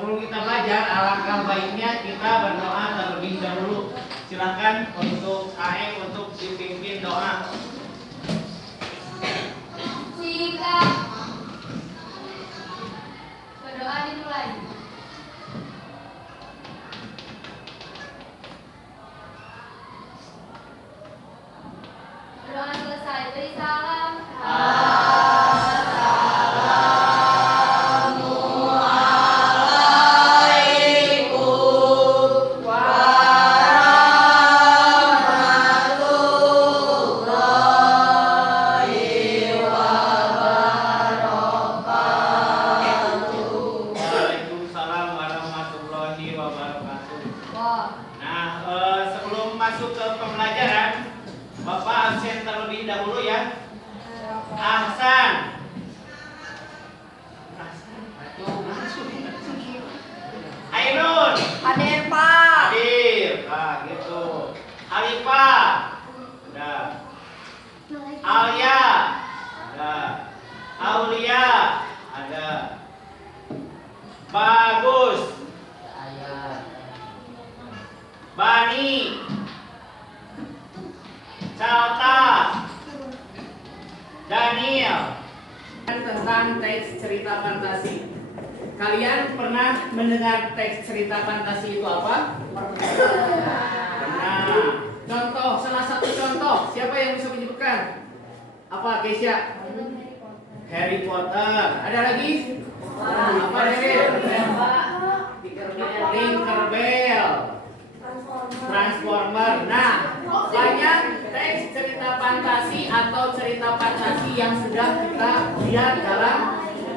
sebelum kita belajar, alangkah baiknya kita berdoa terlebih dahulu. Silakan untuk Aeng untuk dipimpin doa. Sikat. Berdoa dimulai. Berdoa selesai. Beri salam. Masuk ke pembelajaran, Bapak absen terlebih dahulu ya. Ahsan. Ainun. Hadir, Pak. Hadir. Nah, gitu. Alifah. Udah. Alia. Ada. Aulia. Ada. Bagus. Bani. Salta, Daniel. Tentang teks cerita fantasi. Kalian pernah mendengar teks cerita fantasi itu apa? Pernah. Contoh, salah satu contoh. Siapa yang bisa menyebutkan? Apa, Keisha? Harry Potter. Ada lagi? Apa, Daryl? Tinkerbell. Transformer. Nah, banyak teks cerita fantasi atau cerita fantasi yang sudah kita lihat dalam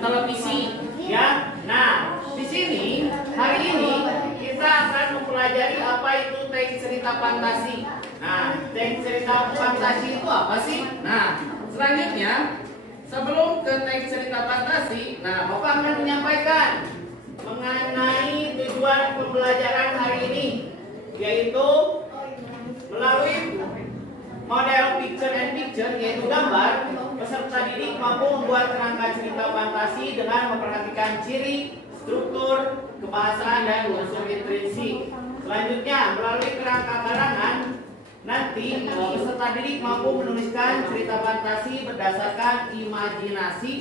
televisi, ya. Nah, di sini hari ini kita akan mempelajari apa itu teks cerita fantasi. Nah, teks cerita fantasi itu apa sih? Nah, selanjutnya sebelum ke teks cerita fantasi, nah Bapak akan menyampaikan mengenai tujuan pembelajaran hari ini, yaitu melalui model picture and picture, yaitu gambar, peserta didik mampu membuat kerangka cerita fantasi dengan memperhatikan ciri, struktur, kebahasaan, dan unsur intrinsik. Selanjutnya, melalui kerangka karangan, nanti peserta didik mampu menuliskan cerita fantasi berdasarkan imajinasi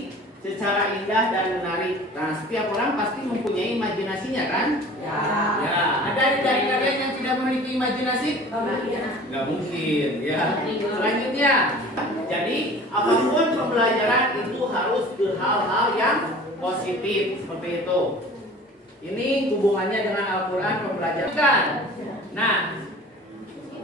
secara indah dan menarik. Nah, setiap orang pasti mempunyai imajinasinya, kan? Ya. Ada dari kalian yang tidak memiliki imajinasi? Nggak mungkin, ya. Selanjutnya, jadi apapun pembelajaran itu harus ke hal-hal yang positif seperti itu. Ini hubungannya dengan Al-Quran pembelajaran. Nah,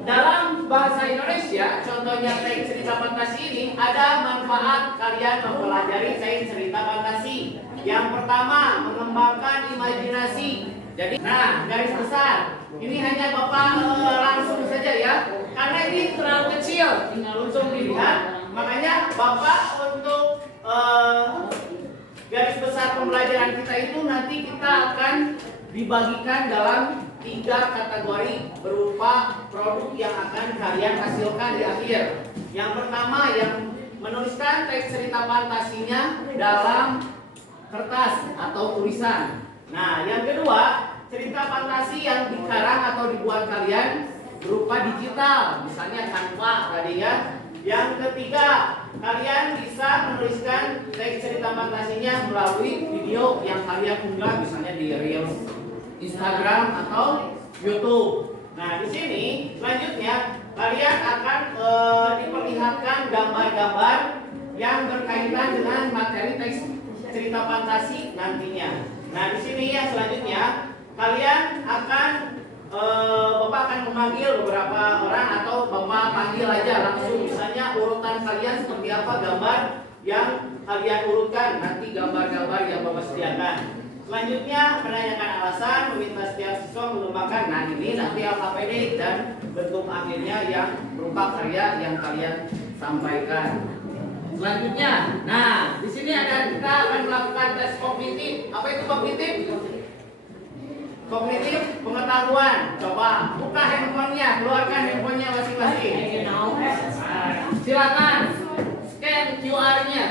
dalam bahasa Indonesia, contohnya teks cerita fantasi ini, ada manfaat kalian mempelajari teks cerita fantasi. Yang pertama, mengembangkan imajinasi. Jadi, nah, garis besar. Ini hanya Bapak langsung saja ya, karena ini terlalu kecil, tinggal langsung dilihat. Makanya Bapak untuk garis besar pembelajaran kita itu nanti kita akan dibagikan dalam 3 kategori berupa produk yang akan kalian hasilkan di akhir. Yang pertama, yang menuliskan teks cerita fantasinya dalam kertas atau tulisan. Nah, yang kedua, cerita fantasi yang dikarang atau dibuat kalian berupa digital, misalnya Canva tadi ya. Yang ketiga, kalian bisa menuliskan teks cerita fantasinya melalui video yang kalian unggah, misalnya di Reels Instagram atau YouTube. Nah, di sini selanjutnya kalian akan diperlihatkan gambar-gambar yang berkaitan dengan materi teks cerita fantasi nantinya. Nah, di sini ya selanjutnya kalian akan Bapak akan memanggil beberapa orang atau Bapak panggil aja langsung, misalnya urutan kalian seperti apa gambar yang kalian urutkan, nanti gambar-gambar yang Bapak sediakan. Selanjutnya menanyakan alasan, meminta setiap siswa mengembangkan. Nah, ini nanti LKPD dan bentuk akhirnya yang berupa karya yang kalian sampaikan. Selanjutnya, nah di sini ada kita akan melakukan tes kognitif. Apa itu kognitif? Kognitif pengetahuan. Coba buka handphonenya, keluarkan handphonenya masing-masing. Silakan scan QR-nya.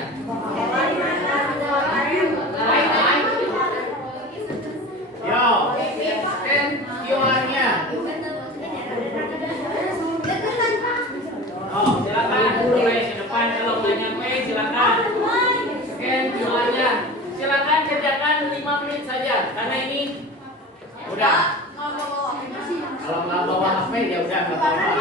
nggak apa-apa.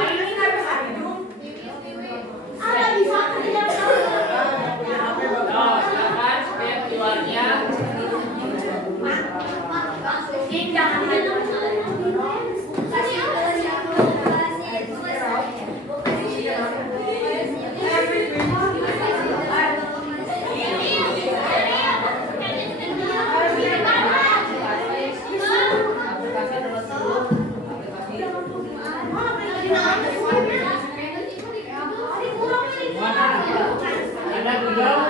Oh, silakan setiap keluarnya. Ada belum?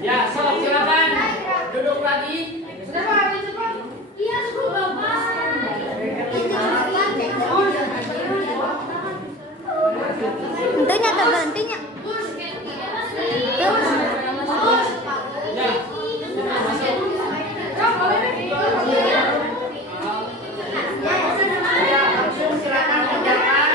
Ya, sob, silakan duduk lagi. Hentinya tak berhentinya. Ya, ya, langsung silakan kerjakan.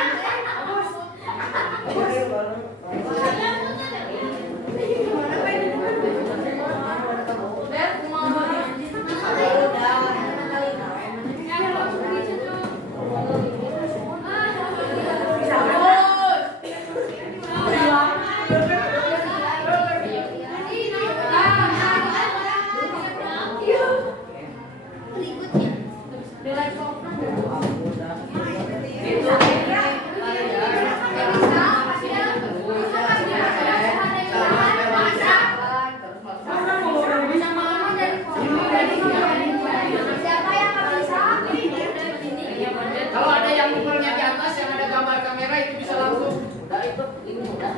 Kalau ada yang mobilnya di atas yang ada gambar kamera itu bisa langsung. Udah itu ini udah.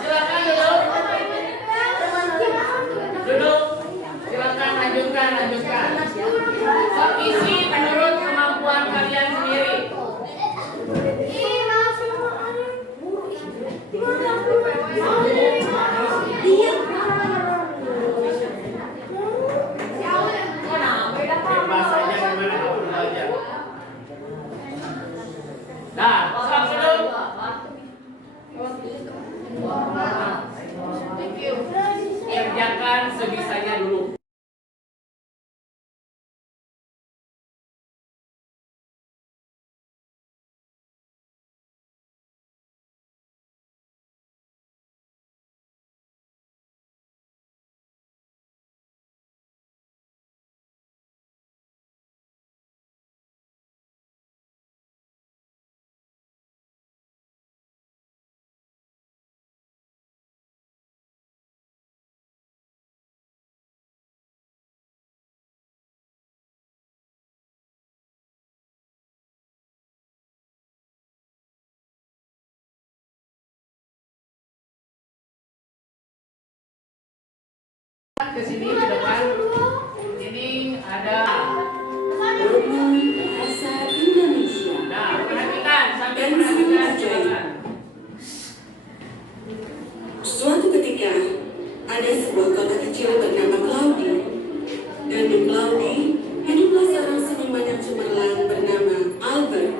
Silakan duduk. Duduk. Silakan lanjutkan. Isi menurut kemampuan kalian sendiri. Bebas aja gimana kamu belajar. Dah, siap duduk. Kerjakan sebisanya dulu. Ke sini ke depan. Ini ada. Bahasa Indonesia. Nah, perhatikan sambil perhatikan silakan. Suatu ketika ada sebuah kota kecil bernama Claudi. Dan di Claudi hiduplah seorang seniman yang cemerlang bernama Albert.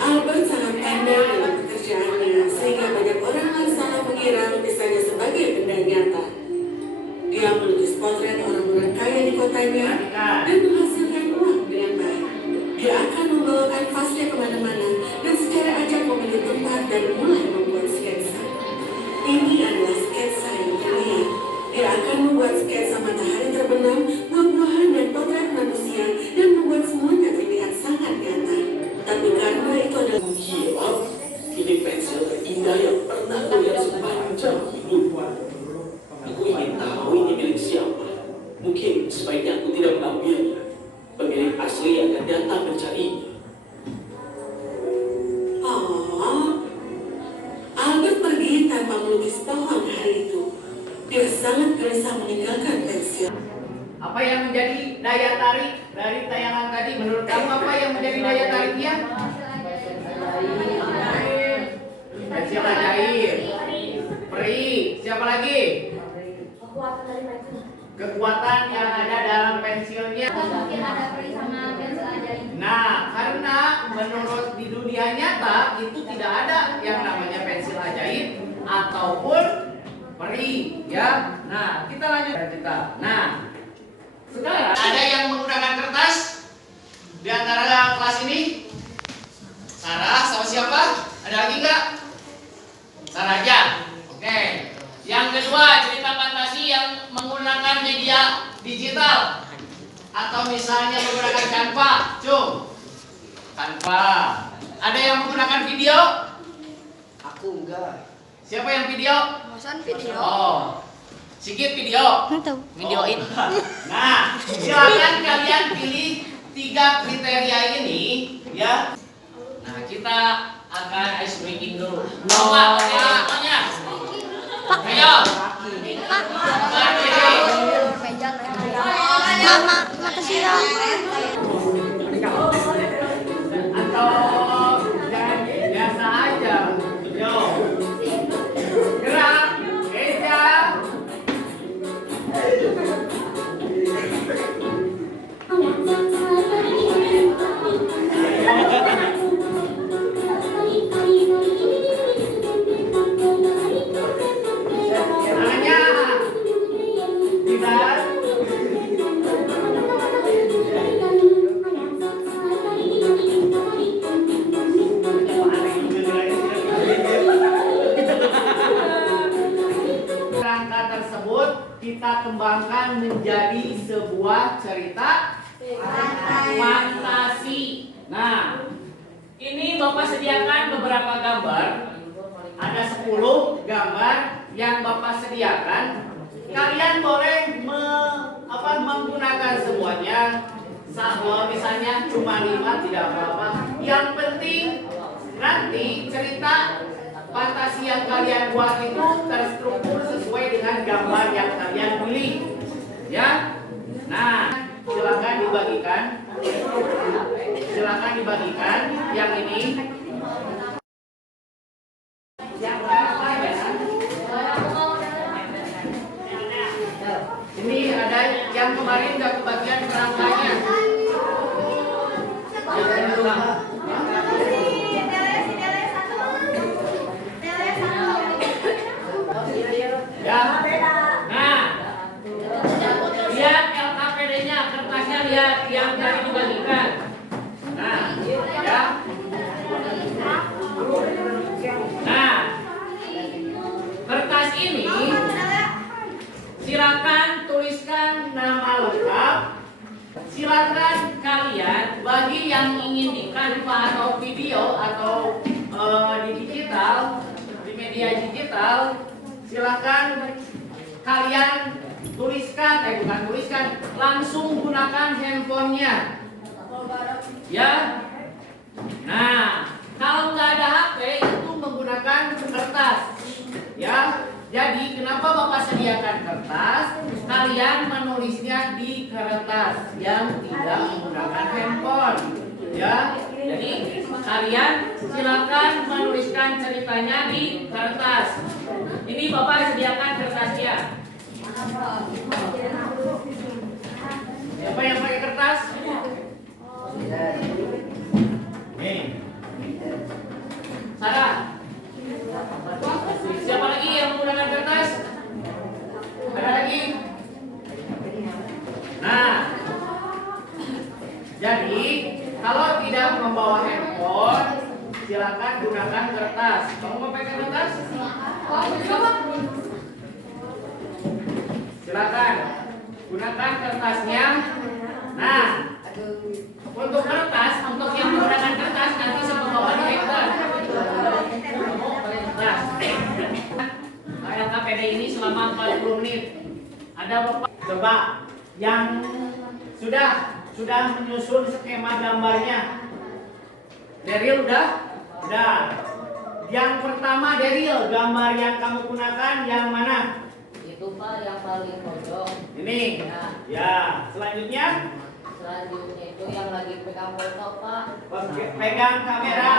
Albert sangat pandai dalam pekerjaannya sehingga banyak orang yang salah mengira lukisannya sebagai benda nyata. Dia melukis potret orang-orang kaya di kotanya dan menghasilkan uang dengan baik. Dia akan membawa kanvasnya kemana-mana dan secara acak memilih tempat dan mulai membuat sketsa. Ini adalah sketsa yang terlihat. Dia akan membuat sketsa matahari terbenam, buah-buahan dan potret manusia dan membuat semuanya terlihat sangat nyata. Tapi karena itu adalah Hilaf, ini pensil bersama melukis pohon hari itu. Dia sangat gelisah meninggalkan pensil. Apa yang menjadi daya tarik dari tayangan tadi? Menurut kamu apa yang menjadi daya tariknya? Pensil ajaib, peri, siapa lagi? Kekuatan yang ada dalam pensilnya. Mungkin ada peri sama pensil ajaib. Nah, karena menurut di dunia nyata itu tidak ada yang namanya pensil ajaib ataupun peri, ya. Nah, kita lanjut kita. Nah, sekarang ada yang menggunakan kertas di antara kelas ini? Sarah sama siapa? Ada lagi nggak? Sarah aja. Oke. Yang kedua, cerita fantasi yang menggunakan media digital atau misalnya menggunakan Canva. Cung. Canva. Ada yang menggunakan video? Aku enggak. Siapa yang video? Bosan video. Oh. Sigit video. Videoin. Nah, silakan kalian pilih 3 kriteria ini, ya. Nah, kita akan ice breaking dulu. Coba, oke, semuanya. Ayo. Mama, mata siram. Atau jangan biasa aja. Yo. Gerak. Eja. Tangannya. Tidak. Kerangka tersebut kita kembangkan menjadi sebuah cerita fantasi. Nah, ini Bapak sediakan beberapa gambar. Ada 10 gambar yang Bapak sediakan. Kalian boleh menggunakan semuanya. Misalnya cuma 5 tidak apa-apa. Yang penting nanti cerita fantasi yang kalian buat itu terstruktur sesuai dengan gambar yang kalian pilih, ya. Nah, silakan dibagikan. Silakan dibagikan yang ini. Ini ada yang kemarin nggak kebagian kerangkanya. Ya. Nah, lihat LKPD-nya, kertasnya lihat yang tadi dibagikan. Nah, ya. Nah, kertas ini silakan tuliskan nama lengkap. Silakan kalian bagi yang ingin di Canva atau video atau di digital, di media digital, silakan kalian tuliskan, langsung gunakan handphonenya, ya. Nah, kalau nggak ada HP itu menggunakan kertas, ya. Jadi kenapa Bapak sediakan kertas? Kalian menulisnya di kertas yang tidak menggunakan handphone, ya. Jadi kalian silakan menuliskan ceritanya di kertas. Ini Bapak sediakan kertasnya. Siapa yang pakai kertas? Nih. Sarah. Siapa lagi yang menggunakan kertas? Ada lagi? Nah, jadi kalau tidak membawa handphone, silakan gunakan kertas. Kamu mau pakai kertas? Silakan gunakan kertasnya. Nah, untuk kertas, untuk yang menggunakan kertas nanti saya bawa di handphone. Nah, LKPD ini selama 40 menit. Ada Bapak coba yang sudah menyusun skema gambarnya. Daryl udah? Yang pertama Daryl, gambar yang kamu gunakan yang mana? Itu Pak yang paling pojok. Ini. Ya. Ya. Selanjutnya Selanjutnya itu yang lagi pegang foto Pak. pegang kamera.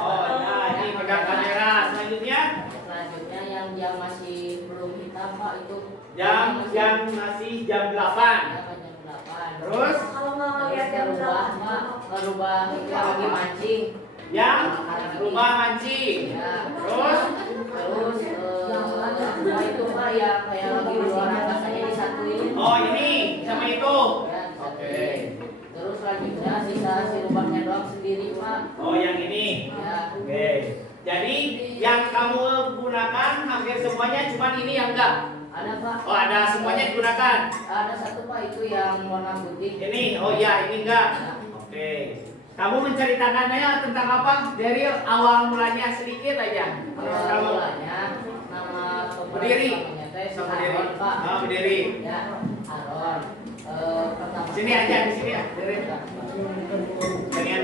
Oh, nah ini pegang kamera. Selanjutnya Selanjutnya yang jam masih belum hitam Pak itu. yang masih jam 8. Ya, Pak, jam 8. Terus Kalau mau lihat Terus jam berubah berapa? Pak, berubah itu yang lagi mancing. yang rumah mancing. Ya. Terus Dua itu Pak ya kayak lagi di luar angkasanya disatuin. oh ini sama itu. Ya, Oke. Terus selanjutnya sisa si lubangnya doang sendiri Pak. Oh yang ini. Ya. Oke. Jadi yang kamu gunakan hampir semuanya, cuman ini yang enggak. Ada Pak. Oh ada semuanya digunakan. Ada satu Pak itu yang warna putih. Ini, oh iya ini enggak. Oke. Kamu menceritakannya tentang apa? Dari awal mulanya sedikit aja. Kamu Mulanya nama berdiri. namanya teh si Sama Aron diri. Pak. Oh, berdiri. Ya, Aron. Pertama. Sini aja di sini ya. Berdiri. Jangan.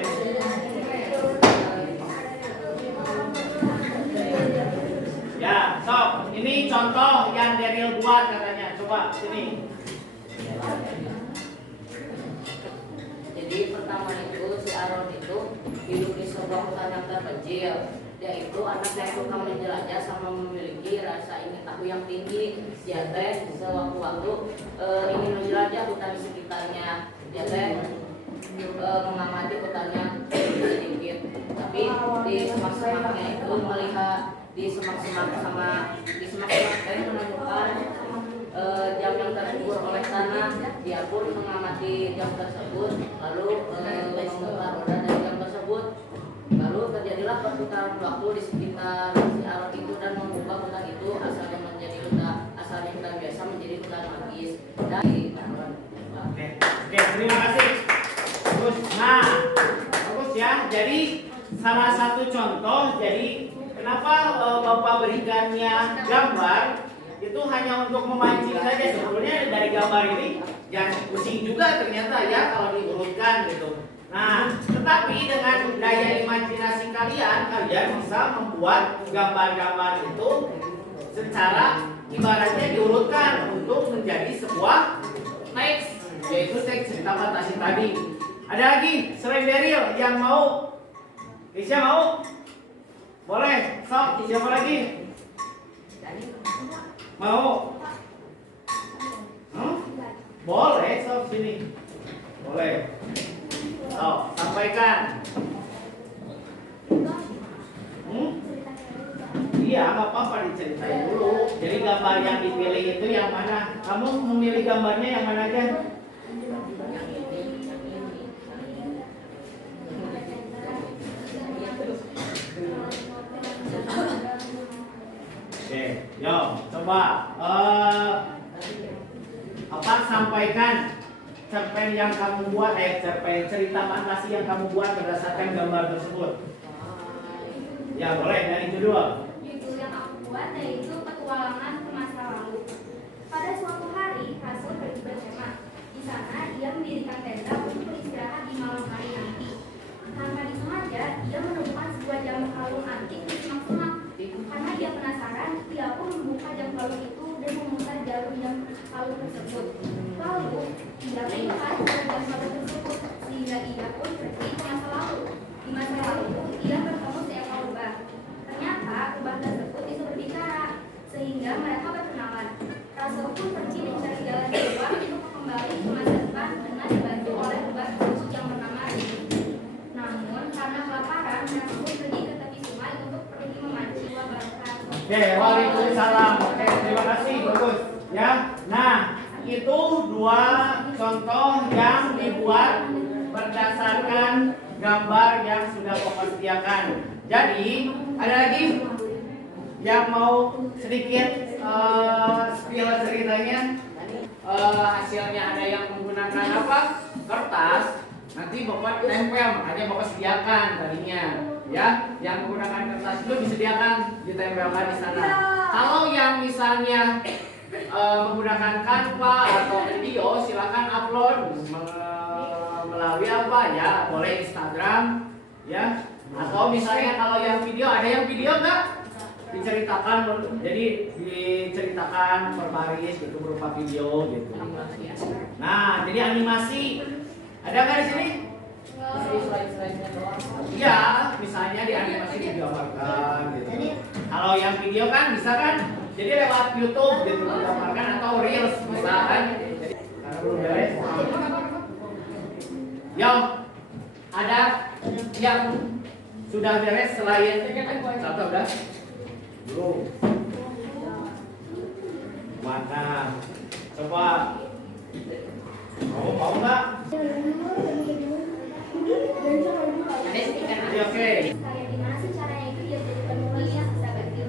Ya, sok. Ini contoh yang Daryl buat katanya. Coba sini. Jadi pertama itu si Aron itu hidup di sebuah hutan yang terpencil. Dia itu anak yang suka menjelajah sama memiliki rasa ingin tahu yang tinggi. Dia teh sewaktu-waktu ingin menjelajah hutan di sekitarnya. Dia teh mengamati hutannya sedikit. Tapi di semak-semaknya itu melihat di semak-semak teh menemukan jam yang terkubur oleh tanah. Dia pun mengamati jam tersebut, lalu memutar roda dari jam tersebut. Lalu terjadilah perputaran waktu di sekitar si Aron itu dan mengubah hutan itu asalnya hutan biasa menjadi hutan magis. Dan Oke, terima kasih. Terus, nah, bagus ya. Jadi salah satu contoh. Jadi kenapa Bapak berikannya gambar itu hanya untuk memancing saja. Sebetulnya dari gambar ini jangan pusing juga ternyata ya kalau diurutkan gitu. Nah, tetapi dengan daya imajinasi kalian bisa membuat gambar-gambar itu secara ibaratnya diurutkan untuk menjadi sebuah teks, yaitu teks cerita fantasi tadi. Ada lagi selain Daryl yang mau? Risha mau? Boleh, sok, siapa lagi? Mau? Boleh, sok sini. Boleh. Oh, sampaikan. Iya, nggak apa-apa diceritain dulu. Jadi gambar yang dipilih itu yang mana? Kamu memilih gambarnya yang mana aja? Oke, yo, coba sampaikan cerpen yang kamu buat, cerita fantasi yang kamu buat berdasarkan gambar tersebut. Ya boleh, dari judul. Judul yang aku buat yaitu Petualangan ke Masa Lalu. Pada suatu hari, Rasul pergi berkemah. Di sana, ia mendirikan tenda untuk beristirahat di malam hari nanti. Tanpa disengaja, ia menemukan sebuah jam kalung antik di semak-semak. Karena dia penasaran, ia pun membuka jam kalung itu dan memutar jarum jam kalung tersebut. Lalu, ia melihat jam kalung tersebut, sehingga ia pun pergi ke masa lalu. Di masa lalu, ia bertemu seekor lebah. Ternyata lebah tersebut bisa berbicara, sehingga mereka berkenalan. Rasul pun pergi mencari jalan keluar untuk kembali ke masa depan dengan dibantu oleh lebah tersebut yang bernama Rini. Namun, karena kelaparan, mereka pun pergi ke tepi sungai untuk pergi memancing wabarakatuh. Oke, waalaikumsalam. Oke, terima kasih, bagus. Ya, nah itu dua contoh yang dibuat berdasarkan gambar yang sudah Bapak sediakan. Jadi, ada lagi yang mau sedikit spill ceritanya? Hasilnya ada yang menggunakan apa? Kertas. Nanti Bapak tempel, makanya Bapak sediakan tadinya. Ya, yang menggunakan kertas itu disediakan, ditempelkan di sana. Kalau yang misalnya menggunakan Canva atau video, silakan upload melalui apa ya? Boleh Instagram, ya, Atau misalnya kalau yang video, ada yang video nggak? Diceritakan, jadi diceritakan per baris gitu berupa video gitu. Nah, jadi animasi. Ada nggak di sini? Jadi slide-slide-nya doang. Iya, misalnya di animasi digambarkan gitu. Kalau yang video kan bisa kan? Jadi lewat YouTube gitu digambarkan atau Reels bisa kan? Jadi, karena belum beres. Yo, ada yang sudah beres selain satu udah? Belum. Mana? Coba. Mau nggak? Oke. Kayak gimana sih caranya itu biar jadi penulis bisa ganti.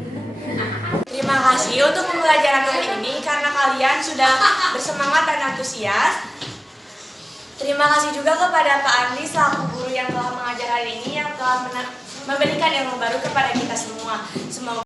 Terima kasih untuk pembelajaran hari ini karena kalian sudah bersemangat dan antusias. Terima kasih juga kepada Pak Andi selaku guru yang telah mengajar hari ini yang telah memberikan ilmu baru kepada kita semua. Semoga